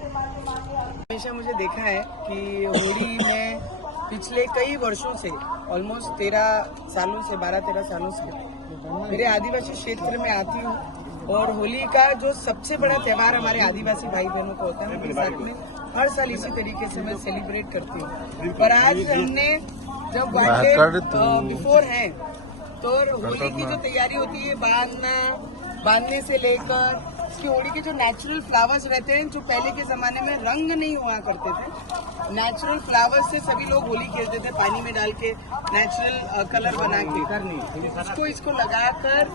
हमेशा मुझे देखा है कि होली में पिछले कई वर्षों से ऑलमोस्ट तेरह सालों से बारह तेरह सालों से मेरे आदिवासी क्षेत्र में आती हूँ और होली का जो सबसे बड़ा त्योहार हमारे आदिवासी भाई बहनों का होता है उनके साथ में हर साल इसी तरीके से मैं सेलिब्रेट करती हूँ। पर आज हमने जब वन बिफोर है तो होली की जो तैयारी होती है बांधना बांधने से लेकर इसकी होली के जो नेचुरल फ्लावर्स रहते हैं, जो पहले के जमाने में रंग नहीं हुआ करते थे नेचुरल फ्लावर्स से सभी लोग होली खेलते थे, पानी में डाल के नेचुरल कलर बना के। उसको इसको लगाकर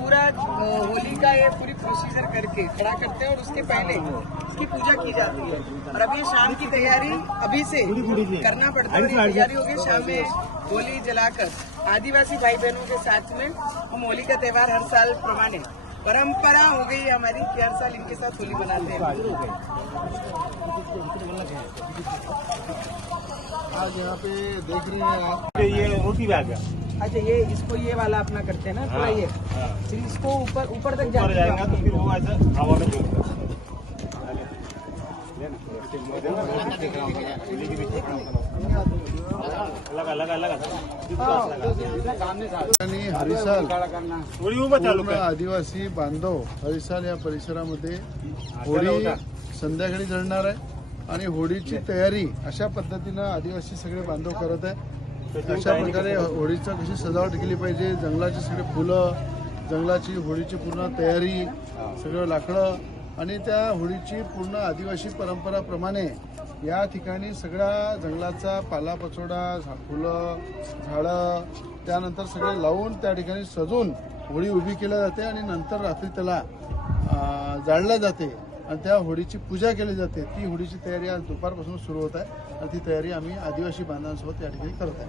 पूरा होली का ये पूरी प्रोसीजर करके खड़ा करते हैं और उसके पहले इसकी पूजा की जाती है। और अभी शाम की तैयारी अभी से करना पड़ता है। तैयारी होगी शाम में होली जलाकर। आदिवासी भाई बहनों के साथ में हम होली का त्योहार हर साल प्रमाणे परंपरा हो गई है हमारी कि हर साल इनके साथ होली मनाते हैं। आज यहाँ पे देख रहे हैं आप। ये रोटी बैग है। अच्छा ये इसको ये वाला अपना करते हैं ना थोड़ा ये। फिर इसको ऊपर ऊपर तक जाएगा तो फिर वो ऐसा हवा में आणि हरिसाल पूर्ण आदिवासी बांधव हरिसाल या परिसरामध्ये होळी संध्याकाळी जळणार आहे आणि होळीची तयारी अशा पद्धतीनं आदिवासी सगळे बांधव करत आहे अशा प्रकारे होळीचं कशी सजावट केली पाहिजे जंगलाची सगळे फुलं जंगलाची होळीची पूर्ण तयारी सगळं लाकडं आणि त्या होळीची पूर्ण आदिवासी परंपराप्रमाणे या ठिकाणी सगळ्या जंगलाचा पालापचोडा झा- फुलं झाडं त्यानंतर सगळे लावून त्या ठिकाणी सजून होळी उभी केली जाते आणि नंतर रात्री त्याला अं, जाळलं जाते आणि त्या होळीची पूजा केली जाते. ती होळीची तयारी आज दुपारपासून सुरू होत आहे आणि ती तयारी आम्ही आदिवासी बांधवांसोबत या ठिकाणी करत आहे.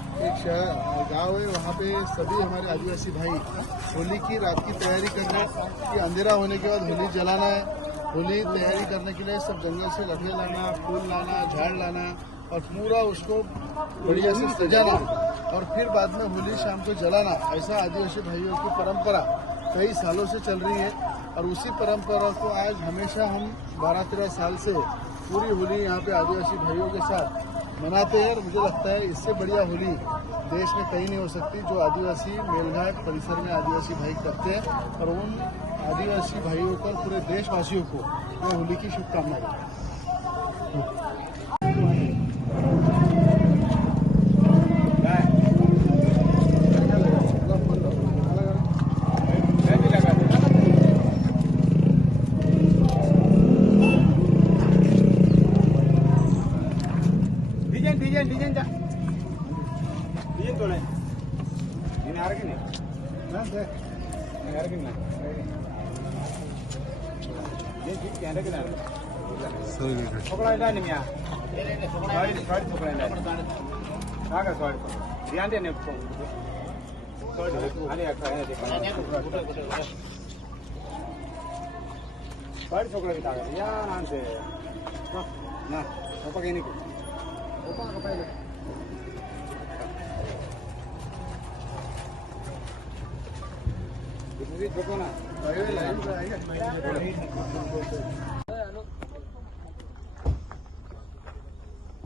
एक शहर गाँव है, वहाँ पे सभी हमारे आदिवासी भाई होली की रात की तैयारी कर रहे हैं कि अंधेरा होने के बाद होली जलाना है। होली तैयारी करने के लिए सब जंगल से लकड़ी लाना, फूल लाना, झाड़ लाना, और पूरा उसको बढ़िया से सजाना, और फिर बाद में होली शाम को जलाना। ऐसा आदिवासी भाइयों की परंपरा कई सालों से चल रही है, और उसी परंपरा को आज हमेशा हम बारह तेरह साल से पूरी होली यहाँ पे आदिवासी भाइयों के साथ मनाते हैं और मुझे लगता है इससे बढ़िया होली देश में कहीं नहीं हो सकती, जो आदिवासी मेलघाट परिसर में आदिवासी भाई करते हैं और उन आदिवासी भाइयों को, पूरे देशवासियों को मैं होली की शुभकामनाएँ છોકરા યાર છે ના પપ્પા કઈ નહીં પપ્પા પપ્પા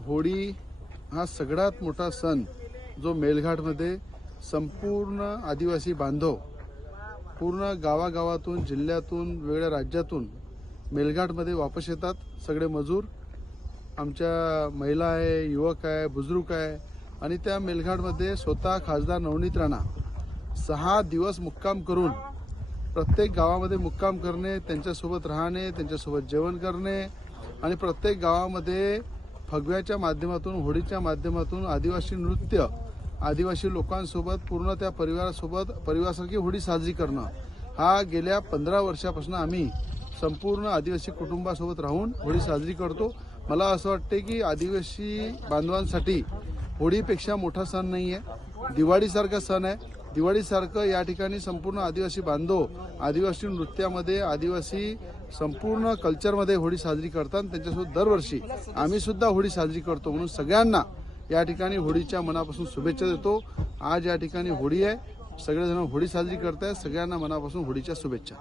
होळी हा सगळ्यात मोठा सण जो मेलघाटमध्ये संपूर्ण आदिवासी बांधव पूर्ण गावागावातून जिल्ह्यातून वेगळ्या राज्यातून मेलघाटमध्ये वापस येतात. सगळे मजूर आमच्या महिला आहे युवक आहे बुजुर्ग आहे आणि त्या मेलघाटमध्ये स्वतः खासदार नवनीत राणा सहा दिवस मुक्काम करून प्रत्येक गावामध्ये मुक्काम करणे त्यांच्यासोबत राहणे त्यांच्यासोबत जेवण करणे आणि प्रत्येक गावामध्ये फगव्याच्या माध्यमातून होळीच्या माध्यमातून आदिवासी नृत्य आदिवासी लोकांसोबत पूर्ण त्या परिवारासोबत परिवारासारखी होळी साजरी करणं. हा गेल्या पंधरा वर्षापासून आम्ही संपूर्ण आदिवासी कुटुंबासोबत राहून होळी साजरी करतो. मला असं वाटते की आदिवासी बांधवांसाठी होळीपेक्षा मोठा सण नाही आहे दिवाळीसारखा सण आहे. दिवाळीसारखं या ठिकाणी संपूर्ण आदिवासी बांधव आदिवासी नृत्यामध्ये आदिवासी संपूर्ण कल्चरमध्ये होळी साजरी करतात त्यांच्यासोबत दरवर्षी आम्ही सुद्धा होळी साजरी करतो. म्हणून सगळ्यांना या ठिकाणी होळीच्या मनापासून शुभेच्छा देतो. आज या ठिकाणी होळी आहे. सगळेजण होळी साजरी करतायत. सगळ्यांना मनापासून होळीच्या शुभेच्छा.